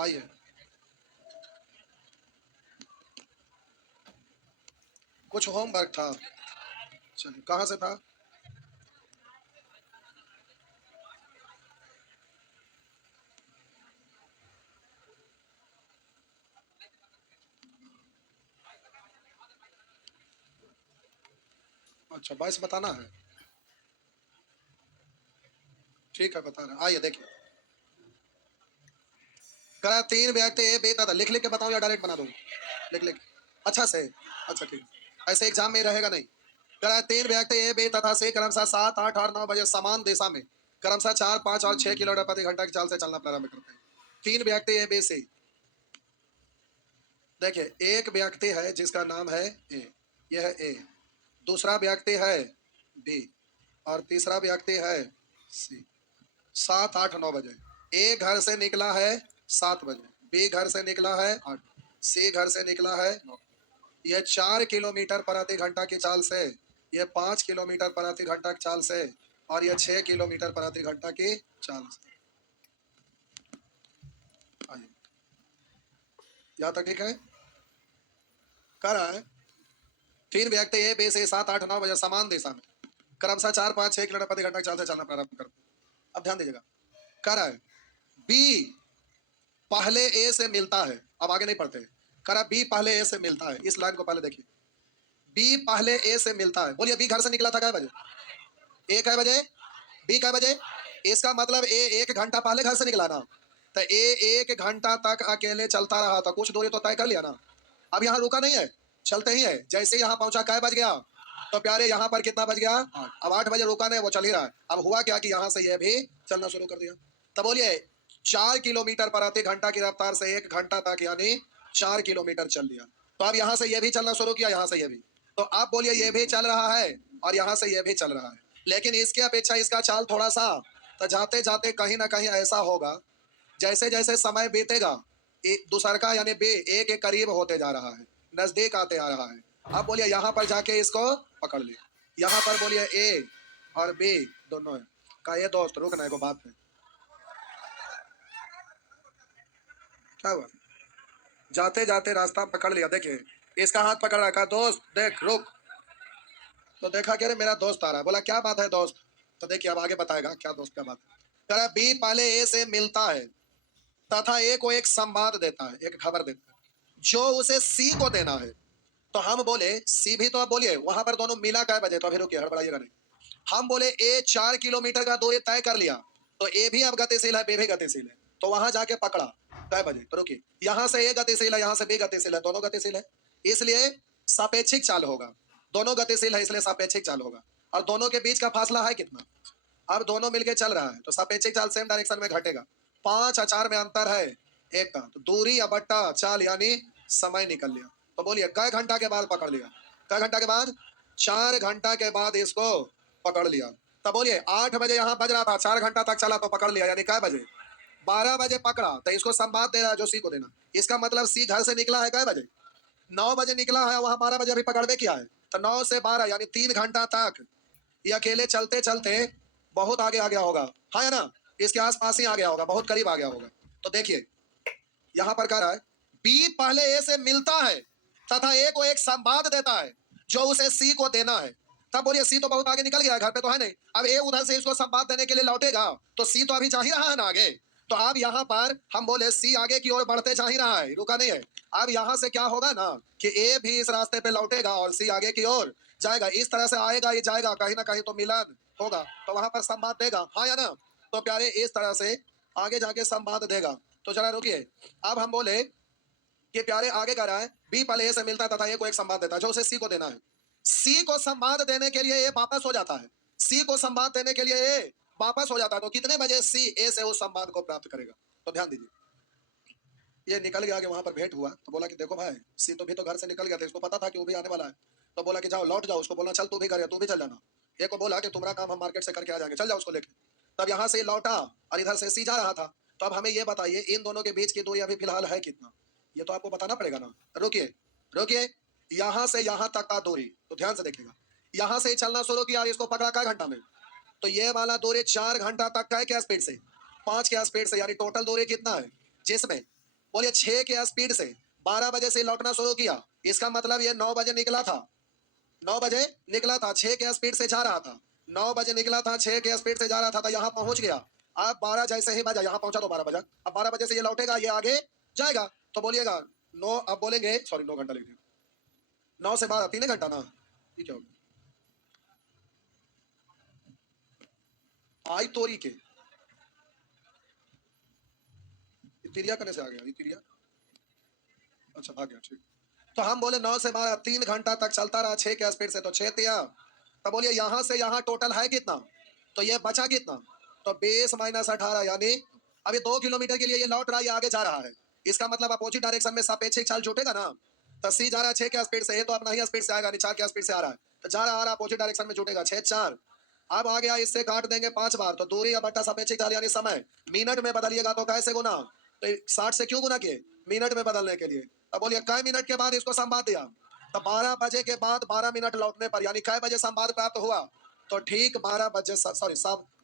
आइए, कुछ होमवर्क था। चलिए, कहाँ से था? अच्छा, 22 बताना है। ठीक है, बता रहे। आइए देखिए, करा 3 व्यक्ति ए बी तथा, लिख लिख के बताऊं या डायरेक्ट बना दूं? लिख लिख, अच्छा से। अच्छा ठीक, ऐसे एग्जाम में रहेगा नहीं। करा 3 व्यक्ति ए बी तथा सी क्रमशः 7, 8 और 9 बजे समान दिशा में क्रमशः 4, 5 और 6 किलोमीटर प्रति घंटा की चाल से चलना प्रारंभ करते हैं। 3 व्यक्ति ए बी सी। देखिए, एक व्यक्ति है जिसका नाम है ए, यह है ए। दूसरा व्यक्ति है बी और तीसरा व्यक्ति है सी। 7, 8, 9 बजे ए घर से निकला है 7 बजे, बी घर से निकला है 8, सी घर से निकला है 9। ये 4 किलोमीटर प्रति घंटा की चाल से, ये 5 किलोमीटर प्रति घंटा की चाल से और ये 6 किलोमीटर प्रति घंटा की चाल से। आइए, यहाँ तक ठीक है? कर रहा है 3 व्यक्ति ए बी से 7, 8, 9 बजे समान दिशा में क्रमशः 4, 5, 6 किलोमीटर प्रति घंटा की चाल से चलना प्रारंभ करते। अब ध्यान दीजिएगा, कर रहा है बी पहले ए से मिलता है। अब आगे नहीं पढ़ते। करा बी पहले ए से मिलता है। इस लाइन को पहले देखिए, बी पहले ए से मिलता है। बोलिए, बी घर से निकला था कै बजे? ए कै बजे? बी कै बजे? इसका मतलब ए 1 घंटा पहले घर से निकला ना, तो ए 1 घंटा तक अकेले चलता रहा था। कुछ दूरी तो तय कर लिया ना। अब यहाँ रुका नहीं है, चलते ही है। जैसे यहाँ पहुंचा कै बज गया? तो प्यारे यहाँ पर कितना बज गया? 8। अब 8 बजे रुका नहीं, वो चल ही रहा है। अब हुआ क्या कि यहाँ से यह भी चलना शुरू कर दिया। तो बोलिए, 4 किलोमीटर प्रति घंटा की रफ्तार से 1 घंटा तक यानी 4 किलोमीटर चल लिया। तो अब यहाँ से यह भी चलना शुरू किया, यहाँ से यह भी। तो आप बोलिए, यह भी चल रहा है और यहाँ से यह भी चल रहा है, लेकिन इसके अपेक्षा इसका चाल थोड़ा सा, तो जाते जाते कहीं ना कहीं ऐसा होगा, जैसे जैसे समय बीतेगा दूसर का यानी बी ए के करीब होते जा रहा है, नजदीक आते आ रहा है। अब बोलिए, यहाँ पर जाके इसको पकड़ लिया। यहाँ पर बोलिए ए और बी दोनों है। का ये दोस्त रुकना है को बात है, क्या हुआ? जाते जाते रास्ता पकड़ लिया। देखिए, इसका हाथ पकड़ रखा, दोस्त देख रुक। तो देखा कि अरे मेरा दोस्त आ रहा है। बोला, क्या बात है दोस्त? तो देखिए, अब आगे बताएगा क्या दोस्त क्या बात है। कह रहा बी पहले ए से मिलता है तथा ए को एक संवाद देता है, एक खबर देता है जो उसे सी को देना है। तो हम बोले सी भी, तो अब बोलिए वहां पर दोनों मिला कै बजे? तो अभी रुकिए, हड़बड़ाइएगा नहीं। हम बोले ए 4 किलोमीटर का दूरी तय कर लिया, तो ए भी अब गतिशील है, बी भी गतिशील है। तो वहां जाके पकड़ा कै बजे? तो रुकिए, यहां से ए गतिशील है, यहां से बी गतिशील है, दोनों गतिशील है, इसलिए सापेक्षिक चाल होगा। दोनों गतिशील है इसलिए सापेक्षिक चाल होगा। और दोनों के बीच का फासला है कितना? अब दोनों मिलके चल रहा है तो सापेक्षिक चाल सेम डायरेक्शन में घटेगा। 5 और 4 में अंतर है 1 का, तो दूरी या बट्टा चाल यानी समय निकल लिया। तो बोलिए, कै घंटा के बाद पकड़ लिया? कै घंटा के बाद? 4 घंटा के बाद इसको पकड़ लिया। तब बोलिए, 8 बजे यहाँ बज रहा था, 4 घंटा तक चला तो पकड़ लिया, यानी कै बजे? 12 बजे पकड़ा। तो इसको संवाद दे रहा है जो सी को देना। इसका मतलब सी घर से निकला है कै बजे? 9 बजे निकला है, वहां 12 बजे अभी पकड़वे किया है। तो 9 से 12 यानी 3 घंटा तक ये अकेले चलते चलते बहुत आगे आ गया होगा, हाँ या ना? इसके आसपास ही आ गया होगा, बहुत करीब आ गया होगा। तो देखिए, यहाँ पर कह रहा है बी पहले ए से मिलता है तथा ए को एक संवाद देता है जो उसे सी को देना है। तब बोलिए, सी तो बहुत आगे निकल गया है, घर पे तो है नहीं। अब ए उधर से इसको संवाद देने के लिए लौटेगा, तो सी तो अभी जा ही रहा है ना आगे। तो अब यहाँ पर हम बोले सी आगे की ओर बढ़ते जा ही रहा है, रुका नहीं है। अब यहाँ से क्या होगा ना कि ए भी इस रास्ते पे लौटेगा और सी आगे की ओर जाएगा। इस तरह से आएगा, ये जाएगा, कहीं ना कहीं तो मिलन होगा, तो वहां पर संवाद देगा, हाँ या ना? तो प्यारे, इस तरह से आगे जाके संवाद देगा। तो जरा रुकिए, अब हम बोले कि प्यारे आगे कह रहा है बी पहले ए से मिलता है तथा ए को एक संवाद देता है जो उसे सी को देना है। सी को संवाद देने के लिए ए वापस हो जाता है, सी को संवाद देने के लिए ए वापस हो जाता है। तो कितने बजे सी ए से उस संवाद को प्राप्त करेगा? तो ध्यान दीजिए, ये निकल गया कि वहां पर भेंट हुआ, तो बोला कि देखो भाई, सी तो भी तो घर से निकल गया था, इसको पता था कि वो भी आने वाला है। तो बोला कि जाओ लौट जाओ, उसको बोलना चल तू भी घर है, तू भी चल जाना। ए को बोला कि तुम्हारा काम हम मार्केट से करके आ जाएंगे, चल जाओ उसको लेके। तब यहाँ से लौटा और इधर से सी जा रहा था। तो अब हमें ये बताइए, इन दोनों के बीच की दूरी अभी फिलहाल है कितना? ये तो आपको बताना पड़ेगा ना। रुकिए रुकिए, यहाँ से यहाँ तक का दूरी, तो ध्यान से देखिएगा, यहाँ से चलना शुरू किया और इसको पकड़ा क्या घंटा में? तो ये वाला दूरी 4 घंटा तक का है क्या स्पीड से? 5 क्या स्पीड से, यानी टोटल दूरी कितना है? जिसमें बोलिए 6 के स्पीड से 12 बजे से लौटना शुरू किया, इसका मतलब ये 9 बजे निकला था, 9 बजे निकला था, 6 के स्पीड से जा रहा था, 9 बजे निकला था, 6 के स्पीड से जा रहा था, तो यहाँ पहुंच गया। अब 12 जैसे ही बजा, यहाँ पहुंचा तो 12 बजा, अब 12 बजे से ये लौटेगा, ये आगे जाएगा, तो बोलिएगा 9, अब बोलेंगे सॉरी 9 घंटा लिख दिया, 9 से 12 3 घंटा ना, ठीक है। आई तोरी के तिरिया करने से आ गया, तिरिया अच्छा आ गया, ठीक। तो हम बोले 9 से 12 3 घंटा तक चलता रहा 6 के स्पीड से, तो 6 तिया, तो बोलिए यहाँ से यहाँ टोटल है कितना, तो ये बचा कितना, तो 20 माइनस 18, यानी अभी 2 किलोमीटर के लिए ये लौट रहा है, ये आगे जा रहा है, इसका मतलब अपोजिट डायरेक्शन में सापेक्षिक चाल जुटेगा ना, तो सी जा रहा है 6 के स्पीड से, ये तो अपना ही स्पीड से आएगा, 4 के स्पीड से आ रहा है, तो जा रहा आ रहा अपोजिट डायरेक्शन में जुटेगा, 6 4। अब आ गया, इससे काट देंगे 5 बार, तो दूरी अब बट्टा सापेक्षिक चाल यानी समय, मिनट में बदलिएगा तो कैसे गुना, तो 60 से क्यों गुना किए, मिनट में बदलने के लिए। अब बोलिए कै मिनट के बाद इसको संवाद दिया, तो 12 बजे के बाद 12 मिनट लौटने पर, यानी कै बजे संवाद प्राप्त हुआ, तो ठीक 12 बजे सॉरी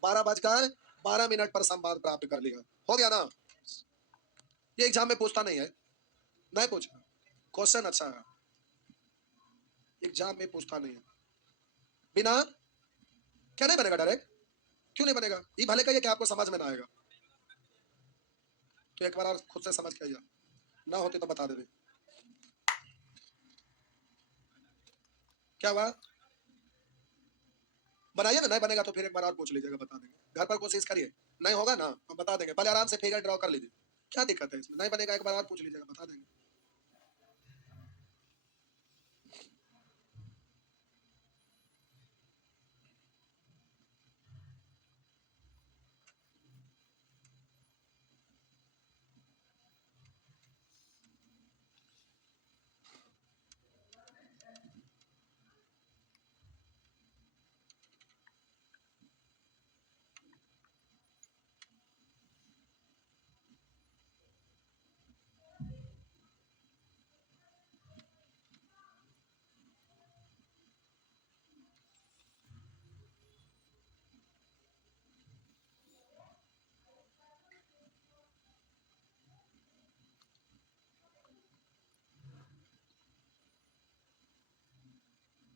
12 बजकर 12 मिनट पर संवाद प्राप्त कर लिया, हो गया ना। ये एग्जाम में पूछता नहीं है, नहीं पूछा, क्वेश्चन अच्छा है, एग्जाम में पूछता नहीं है, बिना क्या नहीं बनेगा डायरेक्ट, क्यों नहीं बनेगा, ये भले कहिए कि आपको समझ में ना आएगा, तो एक बार और खुद से समझ के आइए, ना होते तो बता दे, क्या हुआ, बनाइए ना, नहीं बनेगा तो फिर एक बार और पूछ लीजिएगा, बता देंगे, घर पर कोशिश करिए, नहीं होगा ना तो बता देंगे, पहले आराम से फिगर ड्रॉ कर लीजिए, क्या दिक्कत है इसमें, नहीं बनेगा एक बार और पूछ लीजिएगा, बता देंगे।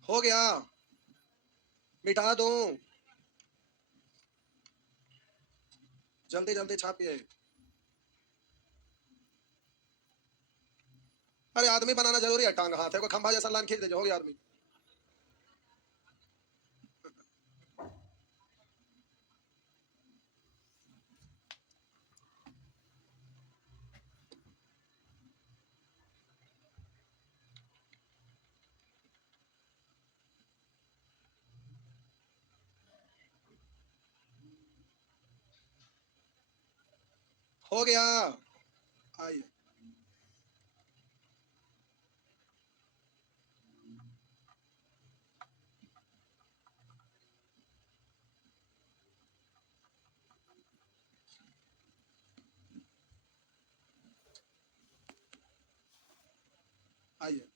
हो गया, मिटा दूं, जल्दी जल्दी छापिए, अरे आदमी बनाना जरूरी है, टांग हाथ है, कोई खंभा जैसा लाइन खींच दीजिए, हो गया आदमी, हो गया, आइए, आइए,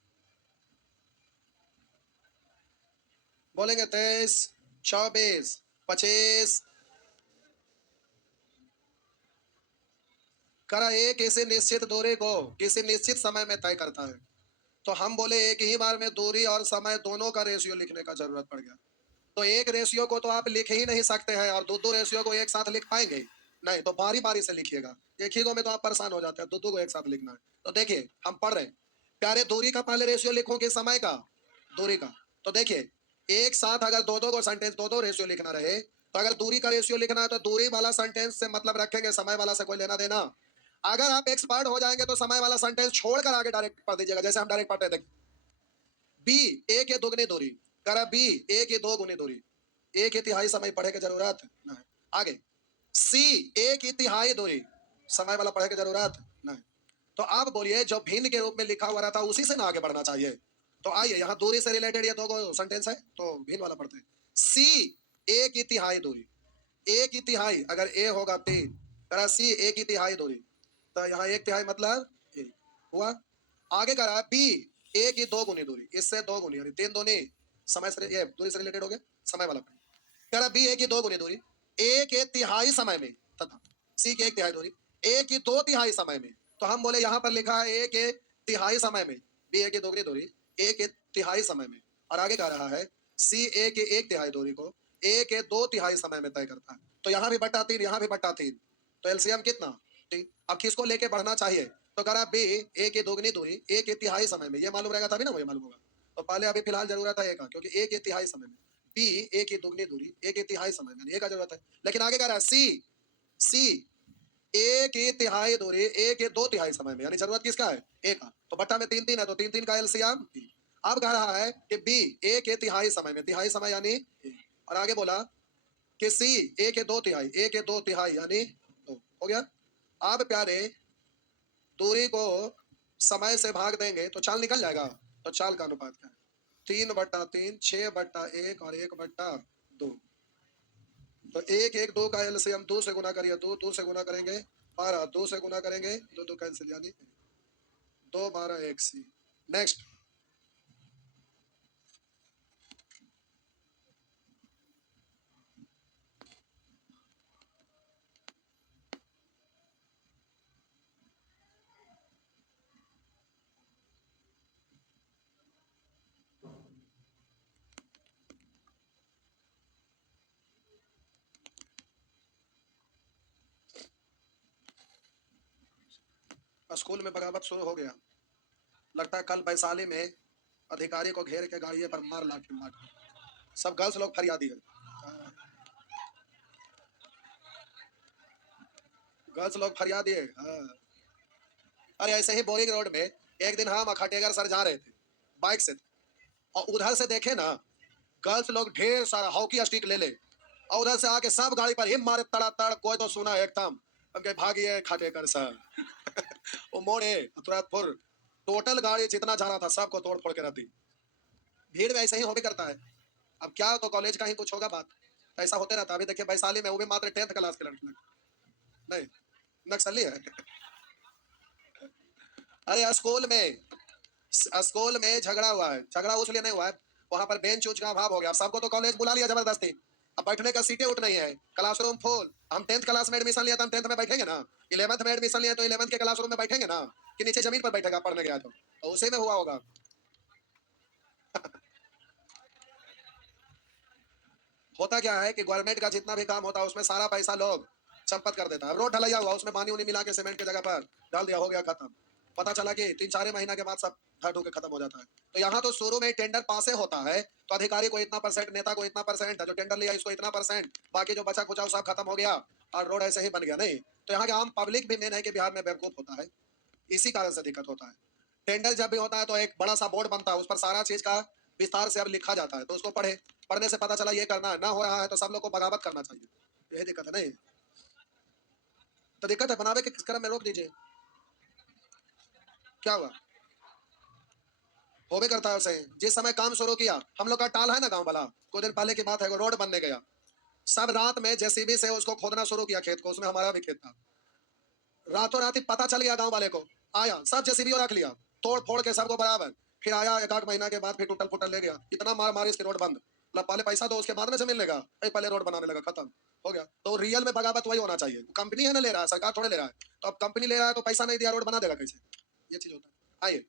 बोलेंगे 23 24 25, करा एक किसी निश्चित दूरी को किसी निश्चित समय में तय करता है, तो हम बोले एक ही बार में दूरी और समय दोनों का रेशियो लिखने का जरूरत पड़ गया, तो एक रेशियो को तो आप लिख ही नहीं सकते हैं, और दो दो रेशियो को एक साथ लिख पाएंगे नहीं, तो बारी बारी से लिखिएगा, एक ही दो में तो आप परेशान हो जाते हैं, दो दो को एक साथ लिखना है, तो देखिए हम पढ़ रहे हैं, प्यारे दूरी का पहले रेशियो लिखो कि समय का, दूरी का, तो देखिए एक साथ अगर दो दो को सेंटेंस दो दो रेशियो लिखना रहे, तो अगर दूरी का रेशियो लिखना है तो दूरी वाला सेंटेंस से मतलब रखेंगे, समय वाला से कोई लेना देना, अगर आप एक्सपर्ट हो जाएंगे तो समय वाला सेंटेंस छोड़कर आगे डायरेक्ट पढ़ दीजिएगा, जैसे हम डायरेक्ट पढ़ते थे, बी ए के दोगुनी दूरी, करा बी ए की दो गुनी दूरी, एक की तिहाई समय पढ़े की जरूरत नहीं, आगे सी एक की तिहाई दूरी, समय वाला पढ़े की जरूरत नहीं, तो आप बोलिए जो भिन्न के रूप में लिखा हुआ रहता उसी से ना आगे बढ़ना चाहिए, तो आइए यहाँ दूरी से रिलेटेड ये दो सेंटेंस है, तो भिन्न वाला पढ़ते हैं, सी ए की तिहाई दूरी, ए की तिहाई अगर ए होगा 3, करा सी ए की तिहाई दूरी, तो यहाँ एक तिहाई मतलब ए हुआ, आगे करा बी ए की दो गुनी दूरी, इससे दो गुनी यानी 3 दूनी, समय से ये दूरी से रिलेटेड हो गया, समय वाला करा बी ए की दो गुनी दूरी, ए के तिहाई समय में तथा सी की एक तिहाई दूरी, ए की दो तिहाई समय में, तो हम बोले यहाँ पर लिखा है ए के तिहाई समय में, बी ए की दोगुनी दूरी ए के तिहाई समय में, और आगे कह रहा है सी ए के एक तिहाई दूरी को ए के दो तिहाई समय में तय करता है। तो यहाँ भी बट्टा 3, यहाँ भी बट्टा 3, तो एलसीएम कितना 3। अब किसको लेके बढ़ना चाहिए, तो कह रहा बी ए की दोगुनी दूरी ए के तिहाई समय में, ये मालूम रहेगा तभी ना मुझे मालूम होगा। तो पहले अभी फिलहाल जरूरत है ए का, क्योंकि ए के तिहाई समय में, बी ए की दोगुनी दूरी ए के तिहाई समय में, ए का जरूरत है। लेकिन आगे कह रहा है सी ए की तिहाई दूरी ए के दो तिहाई समय में, यानी जरूरत किसका है ए का, तो बट्टा में 3 3 है, तो 3 3 का एलसीएम 3। अब कह रहा है कि बी ए के तिहाई समय में, तिहाई समय यानी ए, और आगे बोला कि सी ए के दो तिहाई, ए के दो तिहाई यानी 2 हो गया। अब प्यारे दूरी को समय से भाग देंगे तो चाल निकल जाएगा। तो चाल का अनुपात क्या है, 3/3, 6/1 और 1/2। तो 1 1 2 का एलसीएम 2 से गुना करिए, 2 2 से गुना करेंगे 12, 2 से गुना करेंगे 2 2 कैंसिल, यानी 2 12 1 सी। नेक्स्ट स्कूल में बगावत शुरू हो गया, लगता है कल वैशाली में अधिकारी को घेर के गाड़िए पर मार लाठी मार, सब गर्ल्स लोग फरियादी है, गर्ल्स लोग फरियादी है। अरे ऐसे ही बोरिंग रोड में एक दिन हम खटेगर सर जा रहे थे बाइक से, और उधर से देखे ना गर्ल्स लोग ढेर सारा हॉकी स्टिक ले ले, और उधर से आके सब गाड़ी पर हिम मारे तड़ातड़, कोई तो सुना एकदम भागिए खटेगर सर। वो मोड़े तुरंतपुर, टोटल गाड़ी जितना जा रहा था सबको तोड़ फोड़ के रख दी। भीड़ में ऐसे ही होबे करता है। अब क्या तो कॉलेज का ही कुछ होगा बात, ऐसा होते रहता है। अभी देखिए वैशाली में वो भी मात्र 10th क्लास के लड़के नहीं नक्सली है। अरे स्कूल में झगड़ा हुआ है, झगड़ा उसलिए नहीं हुआ है, वहां पर बेंच उच का अभाव हो गया, सबको तो कॉलेज बुला लिया जबरदस्ती, अब बैठने का सीटें उठ नहीं है, क्लासरूम फुल। हम 10th क्लास में एडमिशन लिया तो हम 10th में बैठेंगे ना, 11th में एडमिशन लिया तो 11th के क्लासरूम में बैठेंगे ना, कि नीचे जमीन पर बैठेगा पढ़ने गया तो उसी में हुआ होगा। होता क्या है कि गवर्नमेंट का जितना भी काम होता है उसमें सारा पैसा लोग संपत कर देता है। रोड ढलैया हुआ, उसमें पानी उनी मिला के सीमेंट की जगह पर डाल दिया, हो गया खत्म। पता चला कि 3 4 महीना के बाद सब ढह के खत्म हो जाता है। तो यहाँ तो शुरू में टेंडर पासे होता है, तो अधिकारी को इतना परसेंट, नेता को इतना परसेंट, जो टेंडर लिया इसको इतना परसेंट, बाकी जो बचा खुचा सब खत्म हो गया और रोड ऐसे ही बन गया। नहीं, तो यहाँ के आम पब्लिक भी मेन है कि बिहार में बेवकूफ होता है, इसी कारण से दिक्कत होता है। टेंडर जब भी होता है तो एक बड़ा सा बोर्ड बनता है, उस पर सारा चीज का विस्तार से अब लिखा जाता है, तो उसको पढ़ने से पता चला ये करना है, ना हो रहा है तो सब लोग को बगावत करना चाहिए, यही दिक्कत है। नहीं तो दिक्कत है, बनावे के किस क्रम में रोक दीजिए, क्या हुआ, होबे करता है उसे। जिस समय काम शुरू किया, हम लोग का टाल है ना गांव वाला, कुछ दिन पहले की बात है, वो रोड बनने गया, सब रात में जेसीबी से उसको खोदना शुरू किया खेत को, उसमें हमारा भी खेत था। रातों रात ही पता चल गया गांव वाले को, आया सब जेसीबी रख लिया, तोड़ फोड़ के सबको बराबर, फिर आया 1 8 महीना के बाद फिर टूटल फुटल ले गया, इतना मार मारी इसकी रोड बंद। मतलब पहले पैसा दो उसके बाद में जमीन लेगा, पहले रोड बनाने लगा, खत्म हो गया। तो रियल में बगावत वही होना चाहिए, कंपनी है ना ले रहा है, सरकार थोड़े ले रहा है, तो अब कंपनी ले रहा है तो पैसा नहीं दिया रोड बना देगा कैसे, ये चीज होता है। आइए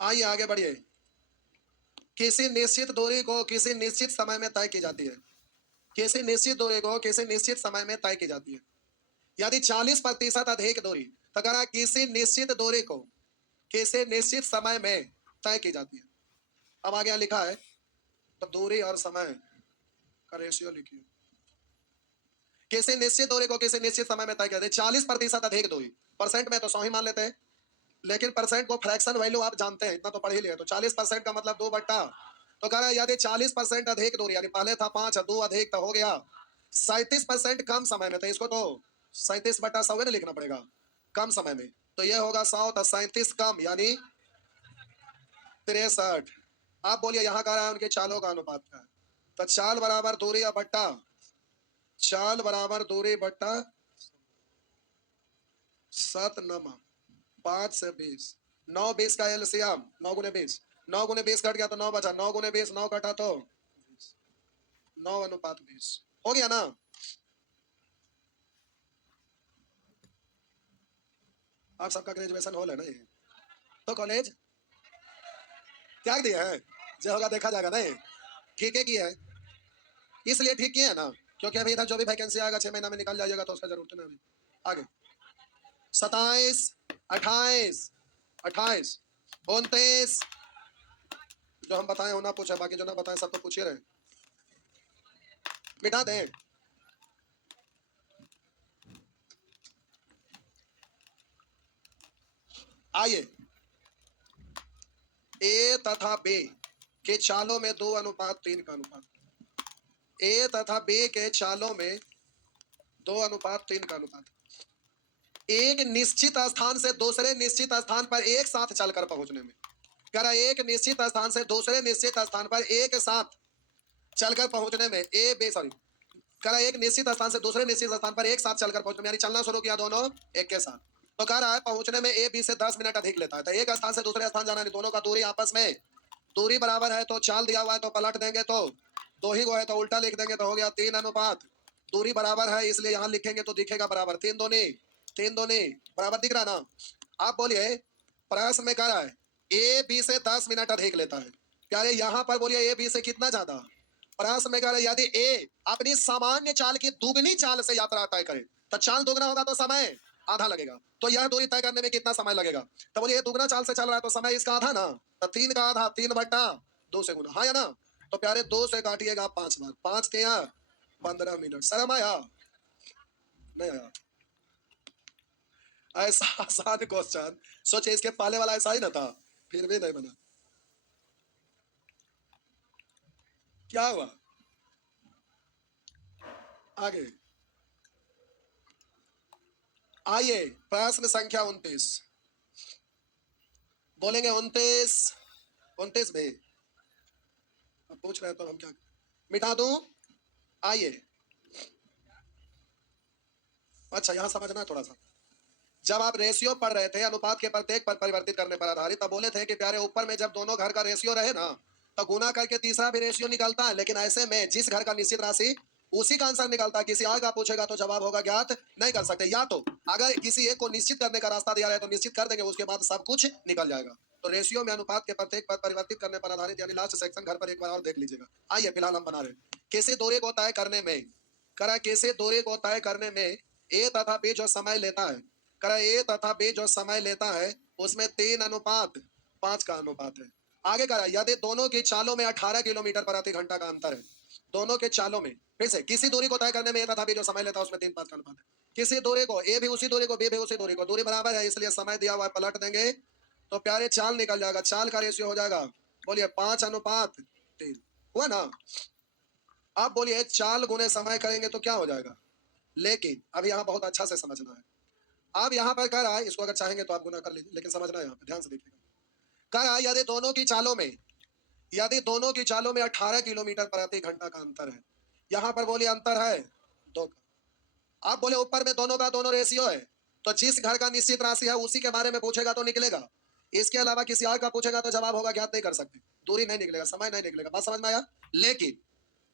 आइए आगे बढ़िए। किसी निश्चित दूरी को किसी निश्चित समय में तय की जाती है, किसी निश्चित दूरी को किसी निश्चित समय में तय की जाती है। यदि 40% अधिक दूरी, तो कह रहा है किसी निश्चित दूरी को किसी निश्चित समय में तय की जाती है। अब आगे यहाँ लिखा है, तो दूरी और समय का रेशियो लिखिए। किसी निश्चित दूरी को किसी निश्चित समय में तय कर दे, 40% अधिक दूरी, परसेंट में तो 100 ही मान लेते हैं, लेकिन परसेंट को फ्रैक्शन वैल्यू आप जानते हैं, इतना तो पढ़ ही लिया, तो 40% का मतलब 2/। तो कह रहा है यदि 40% अधिक दूरी, यानी पहले था 5, 2 अधिक तो हो गया 37% कम समय में, तो इसको तो 37/100 में लिखना पड़ेगा कम समय में, तो यह होगा 100, तो 37 कम यानी 63। आप बोलिए यहाँ कह रहा है उनके चालों का अनुपात क्या है, तो चाल बराबर दूरी या बट्टा, चाल बराबर दूरी बट्टा 7 9 5 से 20, 9 20 का एलसीएम 9 गुने 20, 9 गुने 20 कट गया तो 9 बचा, 9 गुने 20 9 कटा तो 9 अनुपात 20 हो गया ना? आप सबका ग्रेजुएशन हॉल है ना ये, तो कॉलेज त्याग दिया है, जो होगा देखा जाएगा। नहीं, ठीक है किया है, इसलिए ठीक किया है ना, क्योंकि अभी इधर जो भी वैकेंसी आएगा 6 महीना में निकल जाएगा, तो उसका जरूरत नहीं। आगे 27, 28, 28, 29, जो हम बताए हो ना पूछे, बाकी जो ना बताए सब तो पूछिए रहे, मिटा दे। आइए, ए तथा बी के चालों में 2:3 का अनुपात, ए तथा बी के चालों में 2:3 का अनुपात, एक निश्चित स्थान से दूसरे निश्चित स्थान पर एक साथ चलकर पहुंचने में, करा एक निश्चित स्थान से दूसरे निश्चित स्थान पर एक साथ चलकर पहुंचने में, ए बी सॉरी, करा एक निश्चित स्थान से दूसरे निश्चित स्थान पर एक साथ चलकर पहुंचने में, यानी चलना शुरू किया दोनों एक के साथ, तो कह रहा है पहुंचने में ए बी से 10 मिनट अधिक लेता है। तो एक स्थान से दूसरे स्थान जाना, नहीं, दोनों का दूरी आपस में दूरी बराबर है, तो चाल दिया हुआ है तो पलट देंगे, तो दो ही को है तो उल्टा लिख देंगे, तो हो गया 3:, दूरी बराबर है इसलिए यहां लिखेंगे तो दिखेगा बराबर, 3 दूनी बराबर दिख रहा ना। आप बोलिए प्रश्न में कह रहा है ए बी से 10 मिनट अधिक लेता है, प्यारे यहाँ पर बोलिए ए बी से कितना ज्यादा, प्रश्न में कह रहा है यदि ए अपनी सामान्य चाल की दुगनी चाल से यात्रा तय करे, तो चाल दुगना होगा तो समय आधा लगेगा, तो यह दूरी तय करने में कितना समय लगेगा, तो बोलिए दुगना चाल से चल रहा है तो समय इसका आधा ना, तो 3 का आधा 3/2 से गुना, हाँ या ना, तो प्यारे 2 से काटिएगा 5 बार, 5 के यहाँ 15 मिनट, शर्म आया नहीं आया? ऐसा आसान क्वेश्चन सोचे, इसके पहले वाला ऐसा ही ना था, फिर भी नहीं बना, क्या हुआ? आगे आइए, प्रश्न संख्या 29, बोलेंगे 29, 29 में अब पूछ रहे हैं तो हम क्या मिटा दूं? आइए, अच्छा यहां समझना है थोड़ा सा, जब आप रेशियो पढ़ रहे थे अनुपात के प्रत्येक पर परिवर्तित करने पर आधारित, तब बोले थे कि प्यारे ऊपर में जब दोनों घर का रेशियो रहे ना, तो गुना करके तीसरा भी रेशियो निकलता है, लेकिन ऐसे में जिस घर का निश्चित राशि उसी का आंसर निकलता है, किसी और का पूछेगा तो जवाब होगा ज्ञात नहीं कर सकते, या तो अगर किसी एक को निश्चित करने का रास्ता दिया रहे तो निश्चित कर देंगे, उसके बाद सब कुछ निकल जाएगा। तो रेशियो में अनुपात के प्रत्येक पर परिवर्तित करने पर आधारित, यानी लास्ट सेक्शन घर पर एक बार और देख लीजिएगा। आइए फिलहाल हम बना रहे कैसे दूरी को तय करने में, करा कैसे दूरी को तय करने में ए तथा बी जो समय लेता है, करा ए तथा बी जो समय लेता है उसमें 3:5 का अनुपात है। आगे करा यदि दोनों की चालों में 18 किलोमीटर प्रति घंटा का अंतर है, दोनों के चालों में, फिर से किसी दूरी को तय करने में ए तथा बी जो समय लेता है उसमें 3:5 का अनुपात है, किसी दूरी को ए भी उसी दूरी को बी भी उसी दूरी को, दूरी बराबर है इसलिए समय दिया हुआ है पलट देंगे, तो प्यारे चाल निकल जाएगा, चाल का रेशियो हो जाएगा, बोलिए 5:3 हुआ ना। आप बोलिए चाल गुने समय करेंगे तो क्या हो जाएगा, लेकिन अब यहाँ बहुत अच्छा से समझना है, आप यहाँ पर कह रहा है इसको अगर चाहेंगे तो आप गुना कर लीजिए, लेकिन समझना है यहाँ पे ध्यान से देखिएगा, कह रहा है यदि दोनों की चालों में, यदि दोनों की चालों में 18 किलोमीटर प्रति घंटा का अंतर है, यहाँ पर बोलिए अंतर है 2 का, आप बोले ऊपर में दोनों का दोनों रेशियो है, तो जिस घर का निश्चित राशि है उसी के बारे में पूछेगा तो निकलेगा, इसके अलावा किसी और का पूछेगा तो जवाब होगा ज्ञात नहीं कर सकते, दूरी नहीं निकलेगा, समय नहीं निकलेगा, बात समझ में आया। लेकिन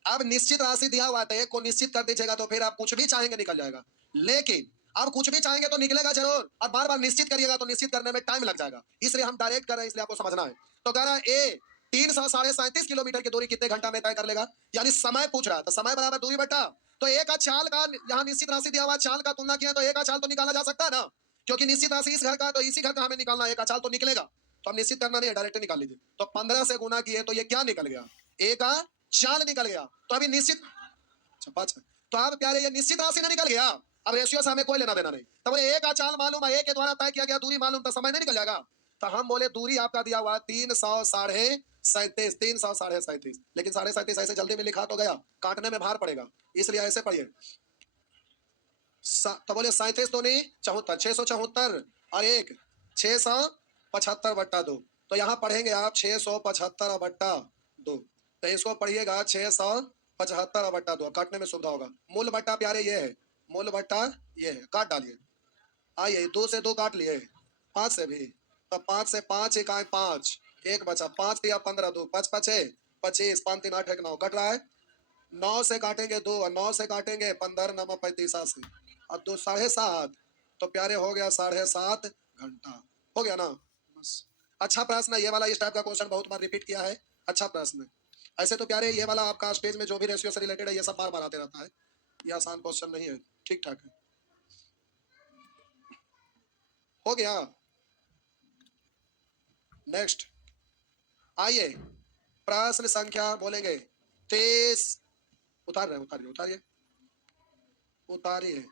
अब निश्चित राशि दिया हुआ है, एक को निश्चित कर दीजिएगा तो फिर आप कुछ भी चाहेंगे निकल जाएगा, लेकिन अब कुछ भी चाहेंगे तो निकलेगा जरूर, और बार बार निश्चित करिएगा तो निश्चित करने में टाइम लग जाएगा, इसलिए हम डायरेक्ट कर रहे हैं, इसलिए आपको समझना है। तो कह रहा है ए 337 किलोमीटर की दूरी कितने घंटा में तय कर लेगा, यानी समय पूछ रहा है, तो समय बराबर दूरी बटा, तो एक का चाल का यहाँ निश्चित राशि दिया हुआ, चाल का तुलना किया तो एक का चाल तो निकाला जा सकता है ना, क्योंकि निश्चित राशि इस घर का तो इसी घर का हमें निकालना, एक का चाल तो निकलेगा, तो हम निश्चित करना नहीं, डायरेक्ट निकाल लीजिए, तो 15 से गुना किए तो ये क्या निकल गया, ए का चाल निकल गया, तो अभी निश्चित, अच्छा 5, तो अब प्यारे ये निश्चित राशि ना निकल गया, अब रेशियो से हमें कोई लेना देना नहीं, तब ए का चाल मालूम है, ए के द्वारा तय किया गया दूरी मालूम, तो समय नहीं निकल जाएगा, तो हम बोले दूरी आपका दिया हुआ 337, 337, लेकिन 37 ऐसे जल्दी में लिखा तो गया, काटने में भार पड़ेगा, इसलिए ऐसे पढ़िए, तो बोले 37 तो नहीं 74, 674 और एक 675/2, तो यहाँ पढ़ेंगे आप 675/2, तो इसको पढ़िएगा 675/2, काटने में सुविधा होगा, मूल बट्टा प्यारे ये है, मूल बट्टा ये है, काट डालिए, आइए 2 से 2 काट लिए, 5 से भी, तो 5 से 5 एक आए 5, एक बचा, 5 दिया 15, 2 5 5 25, 5 3 8 1 9 कट रहा है, 9 से काटेंगे 2 और 9 से काटेंगे 15 नमा 35 से और 2 7.5 तो प्यारे हो गया 7.5 घंटा। हो गया ना बस। अच्छा प्रश्न है ये वाला, इस टाइप का क्वेश्चन बहुत बार रिपीट किया है। अच्छा प्रश्न है। ऐसे तो प्यारे ये वाला आपका स्टेज में जो भी रेशियो से रिलेटेड है ये सब बार बार आते रहता है, ये आसान क्वेश्चन नहीं है, ठीक ठाक है। हो गया। नेक्स्ट आइए प्रश्न संख्या बोलेंगे 23। उतार रहे उतारिए उतारिए उतारिए।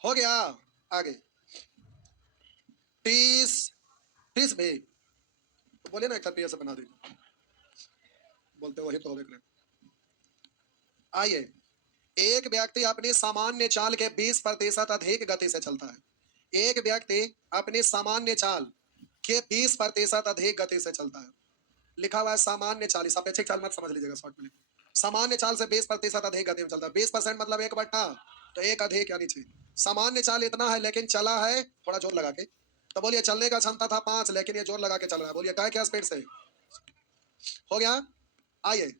हो गया। आगे 30 30 भी तो बोले ना एक से बना दीजिए, बोलते वही तो देख रहे। आइए एक व्यक्ति अपनी सामान्य चाल के 20% अधिक गति से चलता है। एक व्यक्ति अपनी सामान्य चाल के 20% अधिक गति से चलता है। लिखा हुआ है सामान्य चाल, इस अपेक्षिक चाल मत समझ लीजिएगा शॉर्ट में। सामान्य चाल से 20% अधिक गति में चलता है। 20% मतलब 1/, तो 1 अधिक यानी 6। सामान्य चाल इतना है लेकिन चला है थोड़ा जोर लगा के, तो बोलिए चलने का क्षमता था 5 लेकिन ये जोर लगा के चल रहा है, बोलिए क्या स्पीड से। हो गया। आइए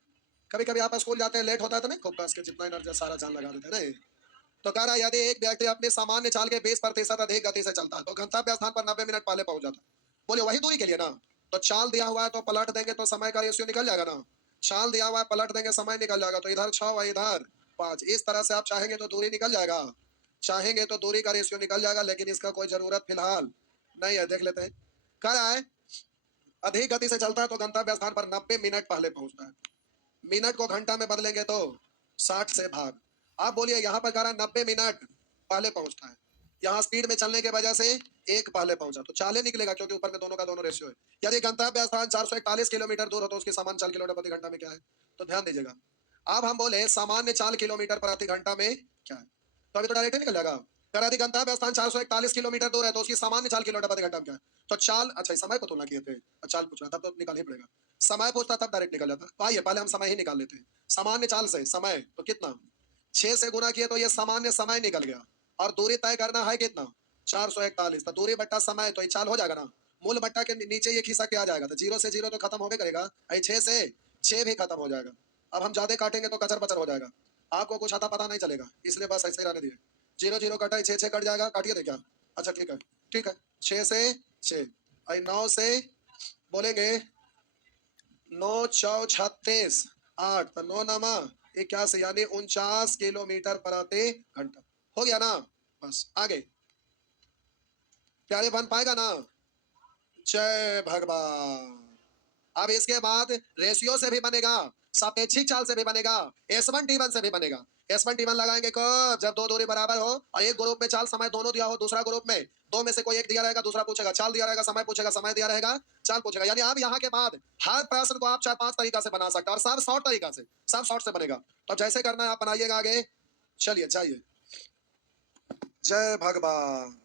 कभी कभी आप स्कूल जाते हैं लेट होता है तो नहीं खूब कस के जितना एनर्जी सारा जान लगा देते हैं नहीं। तो कह रहा है यदि एक व्यक्ति अपने सामान्य चाल के 20% अधिक गति से चलता है तो गंतव्य स्थान पर 90 मिनट पहले पहुंच जाता है। बोलिए वही दूरी के लिए ना, तो चाल दिया हुआ है तो पलट देंगे तो समय का रेशियो निकल जाएगा ना। चाल दिया हुआ है पलट देंगे समय निकल जाएगा, तो इधर 6 और इधर 5, इस तरह से आप चाहेंगे तो दूरी निकल जाएगा, चाहेंगे तो दूरी का रेशियो निकल जाएगा, लेकिन इसका कोई जरूरत फिलहाल नहीं है। देख लेते हैं। कह रहा है अधिक गति से चलता है तो गंतव्य स्थान पर 90 मिनट पहले पहुंचता है। मिनट को घंटा में बदलेंगे तो 60 से भाग। आप बोलिए यहाँ पर कह रहा है 90 मिनट पहले पहुंचता है, यहाँ स्पीड में चलने के वजह से एक पहले पहुंचा तो 40 निकलेगा क्योंकि ऊपर में दोनों का दोनों रेशियो है। यदि गंतव्य स्थान 441 किलोमीटर दूर हो तो उसकी सामान्य चाल किलोमीटर प्रति घंटा में क्या है, तो ध्यान दीजिएगा। अब हम बोले सामान्य चाल किलोमीटर प्रति घंटा में क्या है, तो अभी तो डायरेक्ट निकल जाएगा। कर यदि गंतव्य स्थान 441 किलोमीटर दूर है तो उसकी सामान्य चाल किलोमीटर प्रति घंटा में क्या है, तो चाल, अच्छा समय को तुलना किए थे, चाल पूछ रहा था तो निकाल ही पड़ेगा। समय पूछता तब डायरेक्ट निकल जाता। तो आइए पहले हम समय ही निकाल लेते हैं। सामान्य चाल से समय तो कितना, 6 से गुना किए तो ये सामान्य समय निकल गया, और दूरी तय करना है कितना 441, तो दूरी बट्टा समय तो ये चाल हो जाएगा ना। मूल बट्टा के नीचे ये खिसा के आ जाएगा, तो 0 से 0 तो खत्म होगे करेगा, 6 से 6 भी खत्म हो जाएगा। अब हम ज्यादा काटेंगे तो कचर बचर हो जाएगा, आपको कुछ आता पता नहीं चलेगा, इसलिए बस ऐसे ही रहने दिए। 0 0 कटा 6 6 कट जाएगा, काटिए दे क्या। अच्छा ठीक है ठीक है, 6 से 6 और 9 से बोलेंगे 9 चौ 36 8 तो 9 नमा 81 यानी 49 किलोमीटर प्रति घंटा। हो गया ना बस। आगे प्यारे बन पाएगा ना। जय भगवान। अब इसके बाद रेशियो से भी बनेगा, सापेक्षिक चाल से भी बनेगा, S1T1 से भी बनेगा। S1T1 लगाएंगे कब, जब दो दूरी बराबर हो और एक ग्रुप में चाल समय दोनों दिया हो, दूसरा ग्रुप में दो में से कोई एक दिया रहेगा, दूसरा पूछेगा, चाल दिया रहेगा, समय पूछेगा, समय दिया रहेगा, चाल पूछेगा। यानी आप यहाँ के बाद हर प्रश्न को आप 4-5 तरीका से बना सकते हैं, और सब शॉर्ट तरीका से, सब शॉर्ट से बनेगा। तो जैसे करना है आप बनाइएगा। आगे चलिए जाइए। जय भगवान।